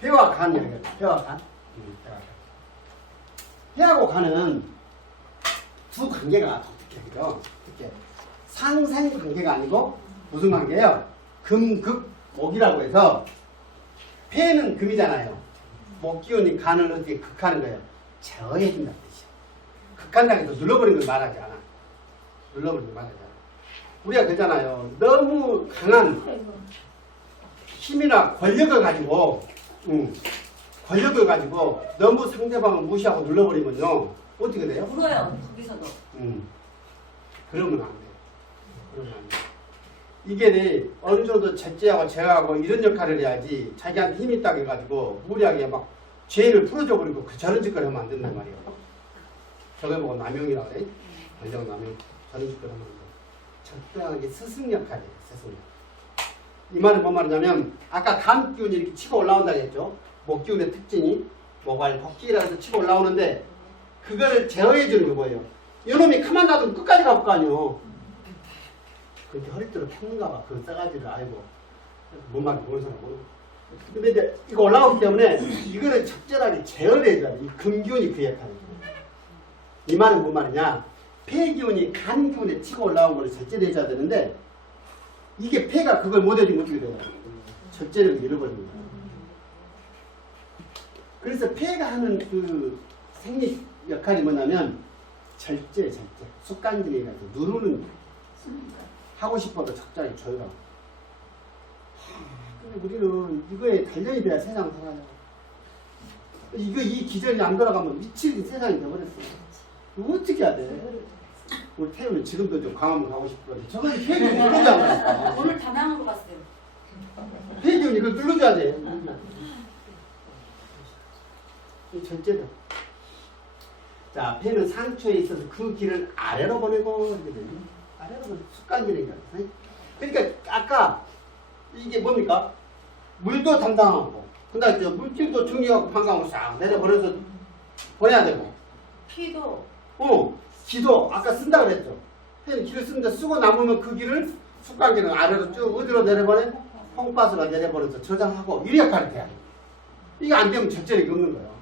폐와 간이에요. 폐와 간. 폐하고 간은 두 관계가 독특해, 그죠? 특히 상생 관계가 아니고 무슨 관계예요? 금, 극, 목이라고 해서 폐는 금이잖아요. 목 기운이 간을 어떻게 극하는 거예요? 제어해준다는 뜻이에요. 극한다고 해서 눌러버리는 걸 말하지 않아. 눌러버리는 걸 말하지 않아. 우리가 그러잖아요. 너무 강한 힘이나 권력을 가지고 너무 상대방을 무시하고 눌러버리면요. 어떻게 돼요? 울어요. 거기서도. 그러면 안 돼요. 그러면 안 돼요. 이게 어느 정도 제재하고 제어하고 이런 역할을 해야지 자기한테 힘이 있다고 해가지고 무리하게 막 죄를 풀어줘 버리고 저런 짓거리 하면 안 된단 말이에요. 저걸 보고 남용이라고 그래. 완전 남용. 저런 짓거리 하면 안 돼요. 적당하게 스승 역할이에요. 스승 역할. 이 말은 뭔 말이냐면 아까 간 기운이 이렇게 치고 올라온다고 했죠. 목 기운의 특징이 모발 복기라 해서 치고 올라오는데 그거를 제어해 주는 게 뭐예요? 이놈이 가만 놔두면 끝까지 갈 거 아니에요. 그렇게 허리띠로 폈는가 봐. 그 싸가지를 알고. 뭔 말인지 모르는 사람 모르고. 근데 이제 이거 올라오기 때문에 이거를 적절하게 제어를 해줘야 돼. 이 금기운이 그 역할이에요. 이 말은 뭔 말이냐? 폐기운이 간 기운에 치고 올라온 걸 절제를 해줘야 되는데 이게 폐가 그걸 못 해주면 어떻게 돼요? 절제를 잃어버립니다. 그래서 폐가 하는 그 생리 역할이 뭐냐면 절제. 습관들이라서 누르는 거예요. 하고 싶어도 적절히 조율하고. 근데 우리는 이거에 단련이 돼야 세상을 살아요. 이 기전이 안 돌아가면 미친 세상이 돼버렸어요. 이거 어떻게 해야 돼? 우리 태우는 지금도 좀 강화문 가고 싶거든요. 저건 폐기운이 눌러줘야 돼. 오늘 다낭으로 갔어요. 폐기운이 이걸 눌러줘야 돼. 이 절제다. 자, 폐는 상처에 있어서 그 길을 아래로 보내고 이렇게 되죠. 아래로 보내고 습관들이니까. 그러니까 아까 이게 뭡니까? 물도 담당하고 근데 저 물질도 중요하고 방광으로 싹 내려버려서 보내야 되고 피도 기도 아까 쓴다 그랬죠. 폐는 기를 쓰는데 쓰고 남으면 그 길을 습관기는 아래로 쭉 어디로 내려보내? 콩팥으로 내려버려서 저장하고 이 역할을 해야 돼요. 이게 안 되면 절제력이 없는 거예요.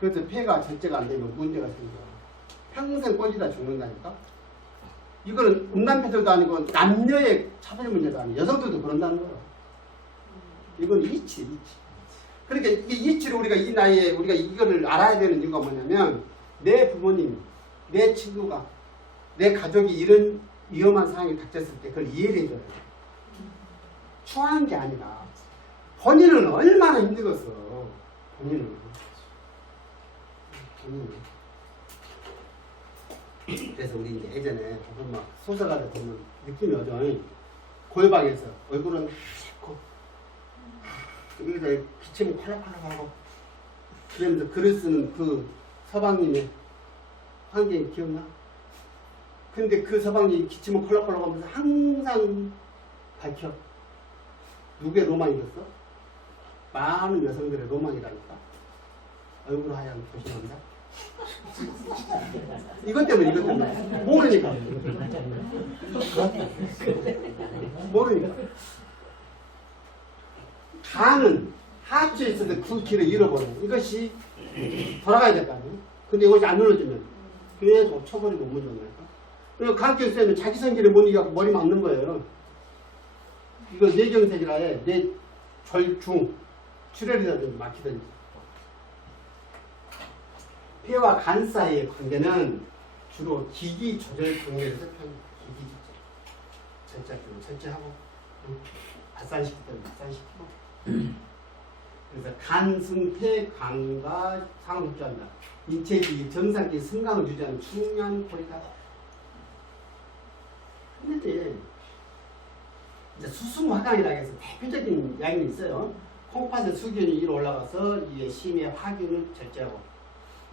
그래서 폐가 절제가 안 되면 문제가 생겨요. 평생 꼴리다 죽는다니까. 이거는 음란패들도 아니고 남녀의 차별 문제도 아니고 여성들도 그런다는 거예요. 이건 이치. 그러니까 이 이치를 우리가 이 나이에 우리가 이거를 알아야 되는 이유가 뭐냐면 내 부모님, 내 친구가, 내 가족이 이런 위험한 상황이 닥쳤을 때 그걸 이해를 해줘야 돼요. 추하는 게 아니라 본인은 얼마나 힘들겠어. 본인은. 그래서 우리 이제 예전에 보면 막 소설가들 보면 느낌이 오죠. 골방에서 얼굴은 씻고 여기서 기침이 콜락콜락하고 그러면서 글을 쓰는 그 서방님의 환경이 기억나? 근데 그 서방님이 기침을 콜락콜락하면서 항상 밝혀. 누구의 로망이었어? 많은 여성들의 로망이라니까. 얼굴 하얀 조심합니다. 이것 때문에 모르니까 간은 하추에 있어도 그 길을 잃어버려요. 이것이 돌아가야 될 거 아니에요. 근데 이것이 안 눌러주면 계속 쳐버리고 못 눌러니까. 그리고 간격 쇠는 자기 성질에 못 이겨갖고 머리 맞는 거예요. 이거 뇌경색이라 해. 뇌 절중 출혈이라든지 막히든지. 폐와 간 사이의 관계는 주로 기기 조절 관계에서 기기 조절. 절제하고 발산시키기 때문에 발산시키고. 그래서 간, 승, 폐, 간과 상을 흡수한다. 인체기 정상기 승강을 유지하는 중요한 고리다. 근데 이제 수승화강이라고 해서 대표적인 약이 있어요. 콩팥의 수균이 위로 올라가서 이게 심의 화균을 절제하고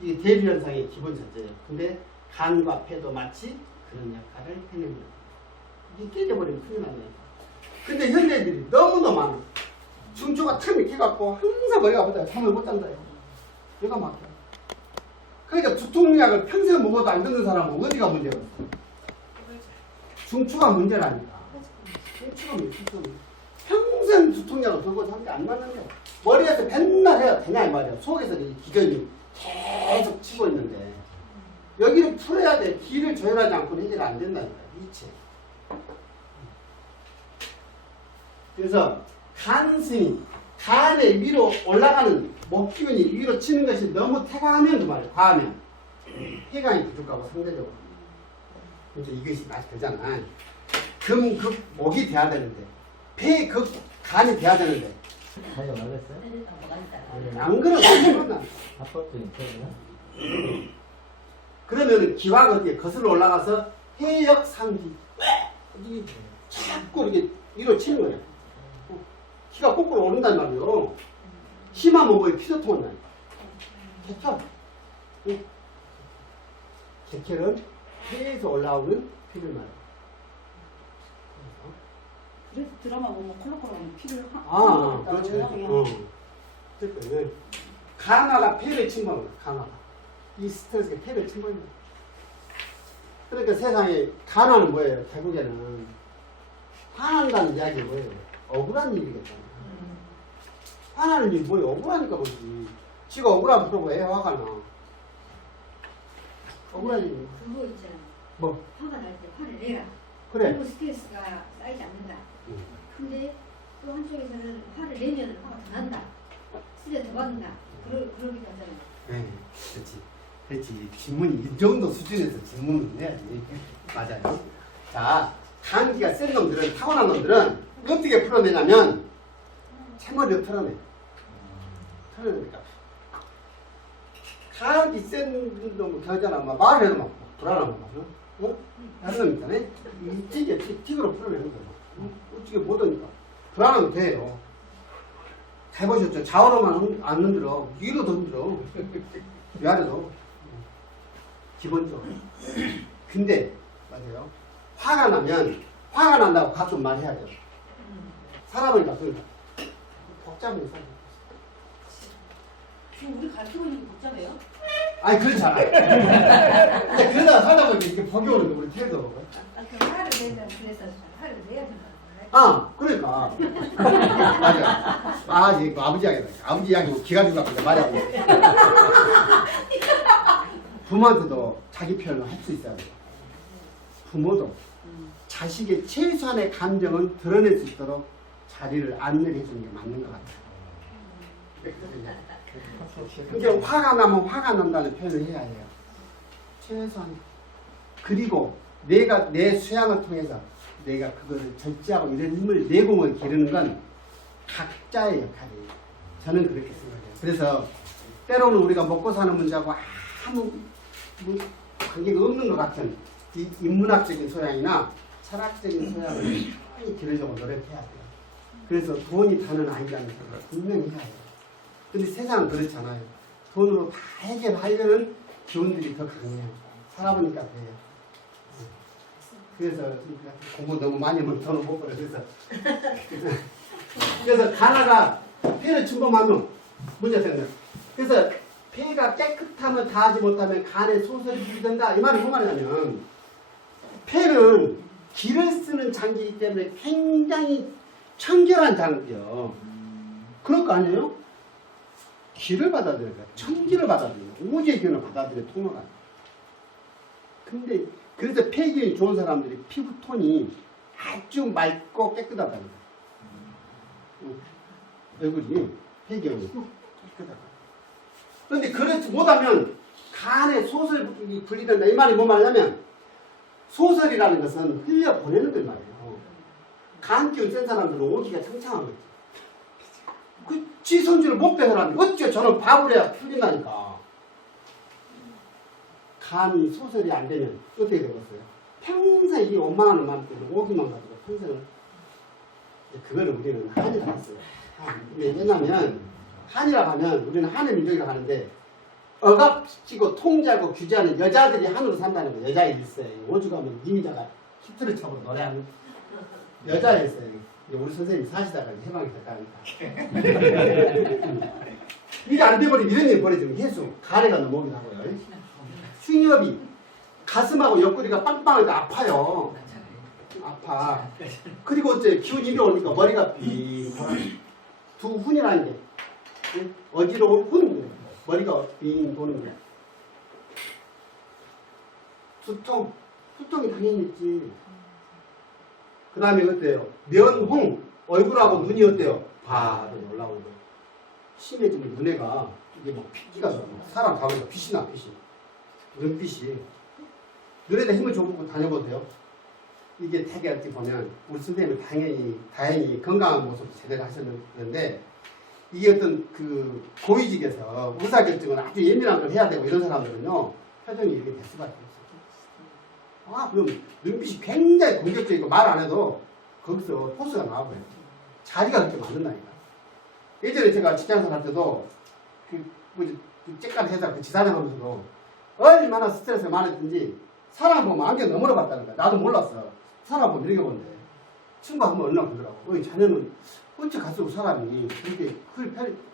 이게 대비현상의 기본 절제예요. 근데 간과 폐도 마치 그런 역할을 해냅니다. 이게 깨져버리면 큰일 나네요. 근데 현대인들이 너무너무 많아. 중추가 틈 이렇게 갖고 항상 머리가 아프다. 잠을 못 잔다. 얘가 막혀. 그러니까 두통약을 평생 먹어도 안 듣는 사람은 어디가 문제가 있어? 중추가 문제라니까. 중추가 문제지. 평생 평생 두통약을 들고 사는 게 안 맞는 거야. 머리에서 맨날 해야 되냐 이 말이야. 속에서 이 기전이 계속 치고 있는데 여기를 풀어야 돼. 기를 조절하지 않고는 해결 안 된다니까. 이체. 그래서 간신이 간에 위로 올라가는 목기운이 위로 치는 것이 너무 태과하면 그 말이야. 과하면 폐간이 부족하고 상대적으로. 그래서 이것이 맛이 되잖아. 금극 목이 돼야 되는데 폐극 간이 돼야 되는데 자기가 말했어요? 안 그러면 합법적인 표현이야? 그러면 기화가 어떻게 거슬러 올라가서 해역상기 자꾸 이렇게 위로 치는 거야. 키가 거꾸로 오른단 말이에요. 힘하면 뭐에 피도 통한다. 객혈. 객혈은 폐에서 올라오는 피를 말해요. 그래서 드라마 보면 콜록콜록 피를 그렇죠. 어쨌든 간화가 폐를 침범해. 간화가 이 스트레스가 폐를 침범해. 그러니까 세상에 간화는 뭐예요? 결국에는 화난다는 이야기 뭐예요? 억울한 일이겠잖아. 화나는 일이 뭐예요? 억울하니까 뭐지. 지가 억울한 프로가 왜 화가 나? 억울한 일이 그거 있잖아. 뭐? 화가 날 때 화를 내라. 그래. 너무 스트레스가 쌓이지 않는다. 근데 또 한쪽에서는 화를 내면 화가 더 난다. 스트레스 더 받는다. 그러기도 하잖아요. 네, 그렇지. 질문이 이 정도 수준에서 질문을 해야지. 맞아요. 자, 감기가 센 놈들은, 타고난 놈들은 어떻게 풀어내냐면, 채머리를 털어내. 털어내니까. 감기 센 놈은 겨자나 막 말을 해도 막 불안하고 막, 어? 다른 놈 있잖아요. 이쪽에 틱으로 풀어내는 거예요. 어떻게 못하니까. 불안하면 돼요. 해보셨죠? 좌우로만 안 흔들어. 위로 더 흔들어. 위아래도. 기본적으로. 근데, 맞아요. 화가 나면, 화가 난다고 가끔 말해야 돼요. 사람을 가끔 복잡하게 살아요. 지금 우리 가르치고 있는 게 복잡해요? 아니, 그렇잖아. 근데 그러다가 살다 보니까 이렇게 법이 오는 거, 우리 태도. 그 화를 내면 그래서 화를 내야 된다. 그러니까. 맞아. 이거 아버지 이야기다. 아버지 이야기고 기가 죽었는데 말하고. 부모한테도 자기 표현을 할 수 있어야 돼. 부모도 자식의 최소한의 감정은 드러낼 수 있도록 자리를 안내해 주는 게 맞는 것 같아요. 그러니까 화가 나면 화가 난다는 표현을 해야 해요. 최소한. 그리고 내가 내 수양을 통해서 내가 그거를 절제하고 이런 힘을 내공을 기르는 건 각자의 역할이에요. 저는 그렇게 생각해요. 그래서 때로는 우리가 먹고 사는 문제하고 아무 관계가 없는 것 같은 이 인문학적인 소양이나 철학적인 소양을 많이 기르려고 노력해야 돼요. 그래서 돈이 다는 아니라는 생각을 분명히 해야 해요. 근데 세상은 그렇잖아요. 돈으로 다 해결하려는 기운들이 더 강해요. 살아보니까 그래요. 그래서 공부 너무 많이 하면 돈을 못 벌어. 그래서 간화가 폐를 침범하면 문제가 생겨요. 그래서 폐가 깨끗하면 다하지 못하면 간에 소설이 분비된다. 이 말은 무슨 말이냐면 폐는 기를 쓰는 장기이기 때문에 굉장히 청결한 장기요. 그럴 거 아니에요? 기를 받아들여요. 청기를 받아들여요. 우주의 기운을 받아들여 통로가. 근데 그래서 폐기운이 좋은 사람들이 피부톤이 아주 맑고 깨끗하다는 거예요. 얼굴이 폐기운이 깨끗하다. 그런데 그렇지 못하면 간에 소설이 분리된다. 이 말이 뭔 말이냐면 소설이라는 것은 흘려보내는 걸 말이에요. 간 기운 센 사람들은 오기가 창창한 거지. 지 성질을 못 배설하는데 어째 저는 밥을 해야 풀린다니까. 간이 소설이 안 되면 어떻게 되겠어요? 평생 이 원망하는 마음 때문에 오기만 가지고 평생을. 그거를 우리는 한이라고 했어요. 왜냐면 한이라고 하면 우리는 한의 민족이라고 하는데 억압지고 통제하고 규제하는 여자들이 한으로 산다는 거예요. 여자의 일세. 오주 가면 이미자가 히트를 쳐고 노래하는 여자의 일세. 우리 선생님이 사시다가 해방이 됐다니까. 이게 안 돼버리면 이런 일이 벌어지면 계속 가래가 넘어오기도 하고요. 흉엽이 가슴하고 옆구리가 빵빵하게 아파요. 아파. 아파. 그리고 어째 기운이 이리 오니까 머리가 빙 돌아. 두 훈이라는 게 어지러운 훈, 머리가 빙 도는 거야. 두통이 당연히 있지. 그 다음에 어때요? 면홍, 얼굴하고 눈이 어때요? 바로 올라오는 거예요. 심해지면 눈에가 이게 막 핏기가 나. 사람 가면서 빛이 나, 빛이. 눈빛이. 눈에다 힘을 줘보고 다녀보세요. 이게 되게 어떻게 보면 우리 선생님은 다행히 건강한 모습을 제대로 하셨는데 이게 어떤 그 고위직에서 의사결정을 아주 예민한 걸 해야 되고 이런 사람들은요 표정이 이렇게 될 수밖에 없어요. 아 그럼 눈빛이 굉장히 공격적이고 말 안 해도 거기서 포스가 나와버려요. 자리가 그렇게 맞는다니까. 예전에 제가 직장생활 할 때도 쬐깐 회사 그 지사장 하면서도 얼마나 스트레스가 많았든지 사람 보면 안경 너머로 봤다는 거야. 나도 몰랐어. 사람 보면 이렇게 본대. 친구 한 번 얼른 보더라고. 자네는 어째 갈수록 사람이 그렇게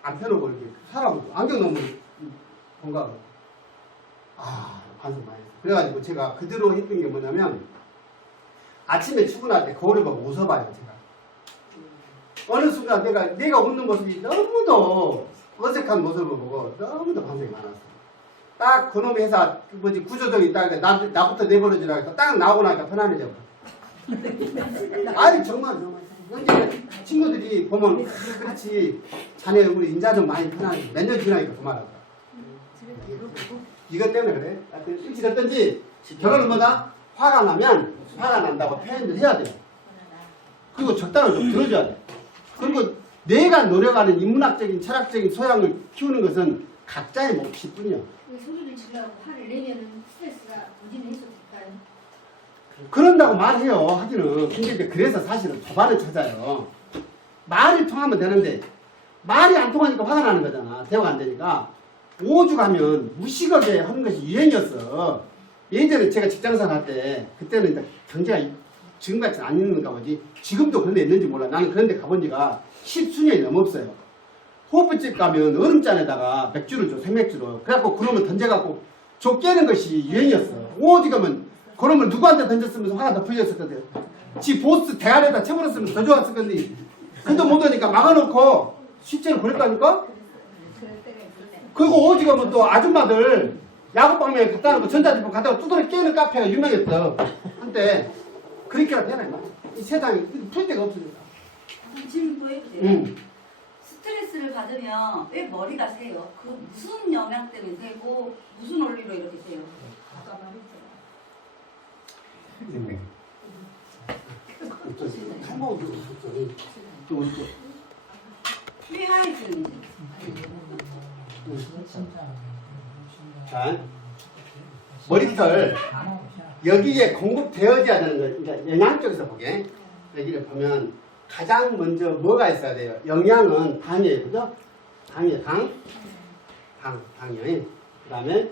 안 펴놓고 이렇게 사람 안경 너머로 본가. 아, 반성 많이 했어. 그래가지고 제가 그대로 했던 게 뭐냐면 아침에 출근할 때 거울을 보고 웃어봐요, 제가. 어느 순간 내가 웃는 모습이 너무도 어색한 모습을 보고 너무도 반성이 많았어. 딱 그놈의 회사 구조적이 딱 나부터 내버려지라 해서 딱 나오고 나니까 편안해져. 아니 정말 현재 친구들이 보면 그렇지 자네 우리 인자 좀 많이 편안해. 몇 년 지나니까 그 말하더라. 이것 때문에 그래. 일찍 됐든지 결혼은 뭐다? 화가 난다고 표현을 해야 돼요. 그리고 적당히 좀 들어줘야 돼. 그리고 내가 노력하는 인문학적인 철학적인 소양을 키우는 것은 각자의 몫일 뿐이야. 소리를 지르고 화를 내면은 스트레스가 무진히 해소될까요? 그런다고 말해요. 하기는. 근데 그래서 사실은 도발을 찾아요. 말이 통하면 되는데 말이 안 통하니까 화가 나는 거잖아. 대화가 안 되니까. 오죽하면 무식하게 하는 것이 유행이었어. 예전에 제가 직장생활 할 때 그때는 이제 경제가 지금같이 안 있는가 보지. 지금도 그런 데 있는지 몰라. 나는 그런 데 가본 지가 10수년이 넘었어요. 호프집 가면 얼음잔에다가 맥주를 줘, 생맥주로. 그래갖고 그놈을 던져갖고 줘 깨는 것이 유행이었어. 오죽하면 그놈을 누구한테 던졌으면서 화가 더 풀렸을 건데. 지 보스 대안에다 쳐버렸으면 더 좋았을 건데. 그도 못 오니까 막아놓고 실제로 그랬다니까? 그리고 오죽하면 또 아줌마들 야구방망이 갖다 놓고 전자제품 갖다 놓고 두드려 깨는 카페가 유명했어. 한때. 그렇게라도 해라. 이 세상에 풀 데가 없으니까. 질문 또 해도 돼요? 응. 스트레스를 받으면 왜 머리가 세요? 그 무슨 영향 때문에 세고 무슨 원리로 이렇게 세요? 아까 말했잖아요. 왜 하얘지는지. 자, 머리털 여기에 공급되어져야 되는 거예요. 그러니까 영양 쪽에서 보게 여기를 보면 가장 먼저 뭐가 있어야 돼요? 영양은 당이에요, 그죠? 당이에요, 당이에요. 그 다음에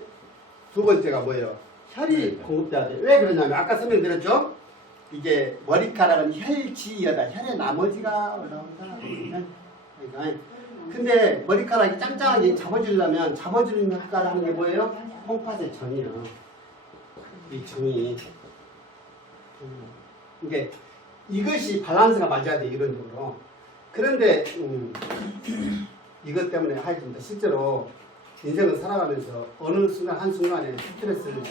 두 번째가 뭐예요? 혈이 공급돼야 돼요. 왜 그러냐면 아까 설명드렸죠? 이게 머리카락은 혈지이다. 혈의 나머지가 올라온다. 그러니까 근데 머리카락이 짱짱하게 잡아주려면 잡아주는 역할을 하는 게 뭐예요? 콩팥의 정이요. 이 정이. 이게 이것이 밸런스가 맞아야 돼, 이론적으로. 그런데 이것 때문에 하여튼 실제로 인생을 살아가면서 어느 순간 한순간에 스트레스를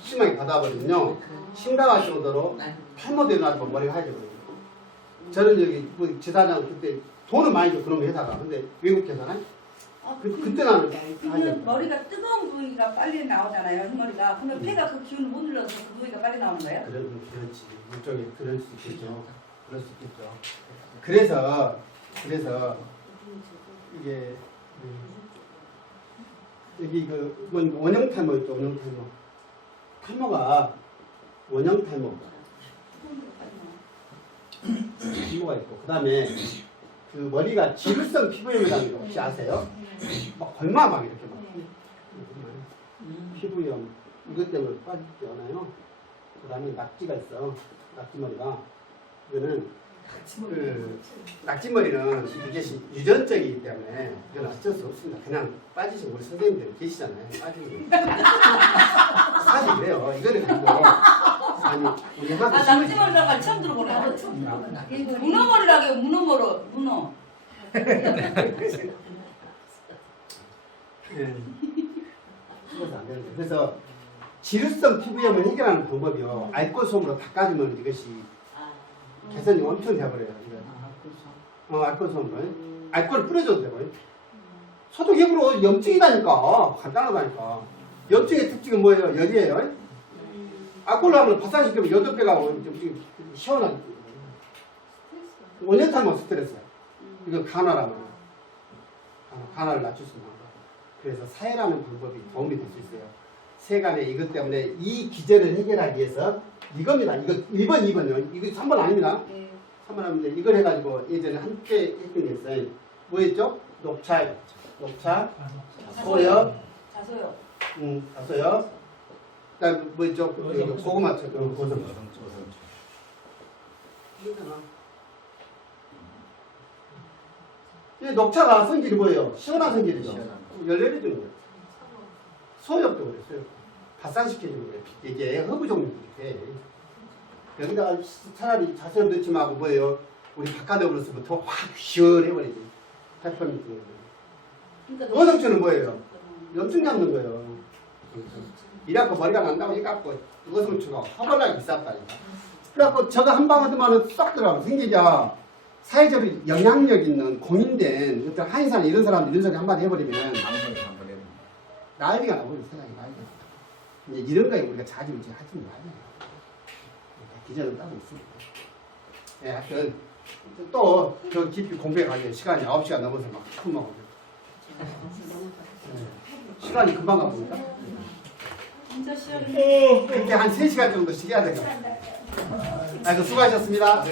심하게 받아버리면요 심각할 정도로 탈모되고 나서 머리가 하얘져버려요. 저는 여기 뭐 지사장 그때 돈을 많이 줘 그런 회사가. 근데 외국 회사는 그때 나는 그러면 머리가 뜨거운 부위가 빨리 나오잖아요. 흰머리가. 그러면 폐가 그 기운을 못 눌러서 그 부위가 빨리 나오는 거예요? 그렇지. 물쪽에 그럴 수 있겠죠. 그럴 수 있겠죠. 그래서 이게 여기 그 원형 탈모 있죠. 원형 탈모. 탈모가 원형 탈모가 있고 그 다음에 그 머리가 지루성 피부염이라는 거 혹시 아세요? 막 얼마 막 이렇게 막 피부염 이것 때문에 빠지지 않아요. 그 다음에 낙지가 있어. 낙지머리가 이거는 낙지머리는 이것이 유전적이기 때문에 이건 어쩔 수 없습니다. 그냥 빠지신 우리 선생님들 계시잖아요. 빠지는 거. 사실 그래요. 이거는 그리고 아니 우리 아, 한테 낙지머리라고 처음 들어보네. 문어머리라고 문어머리, 문어. 심어서 안 되는데. 그래서 지루성 피부염을 해결하는 방법이요. 알코올솜으로 닦아주면 이것이 개선이 엄청 돼버려요. 이거. 알코올솜으로. 알코올 뿌려줘도 되고요. 소독액으로 염증이다니까. 간단하다니까. 염증의 특징은 뭐예요? 열이에요. 알코올로 하면 발산시키면 8배가 좀 시원하게. 원년탈모 스트레스야. 이거 간화라면. 간화를 낮출 수 있는 거. 그래서 사해라는 방법이 도움이 될 수 있어요. 세간에 이것 때문에 이 기전을 해결하기 위해서 이겁니다. 이거 1번, 2번요. 이거 3번 아닙니다. 3번 아닌데 이걸 해가지고 예전에 함께 했던 게 있어요. 뭐였죠? 녹차, 소엽, 자소요. 자소엽. 그다음에 뭐였죠? 고구마차, 고성. 이거잖아. 이 녹차가 성질이 뭐예요? 시원한 성질이죠. 열내려주는 거예요. 소엽도 그래, 소엽. 발산시켜주는 거예요. 이게 허브 종류들이 돼. 여기다가 차라리 자세히 넣지 말고 뭐예요? 우리 바깥으로 쓰면 더 확 시원해버리지. 페퍼민트. 그러니까 어성초는 뭐예요? 염증 잡는 거예요. 이래갖고 머리가 난다고 해갖고 어성초가 허벌나게 비쌌다니까. 그래갖고 저거 한 방울만 쏙 들어가면 생기자. 사회적으로 영향력 있는 공인된 어떤 한의사나 이런 사람들 이런 소리 한마디 해버리면 난리가 나버려. 세상에 난리가 나. 이제 이런 거에 우리가 자지우지 하지 말아요. 기전을 따로 있습니다. 예, 하여튼 또 저 깊이 공부해 가지고 시간이 9시간 넘어서 막 금방 오죠. 시간이 금방 가보니까 진짜 시원해. 그렇게 한 3시간 정도 쉬어야 되겠다. 아이고 수고하셨습니다.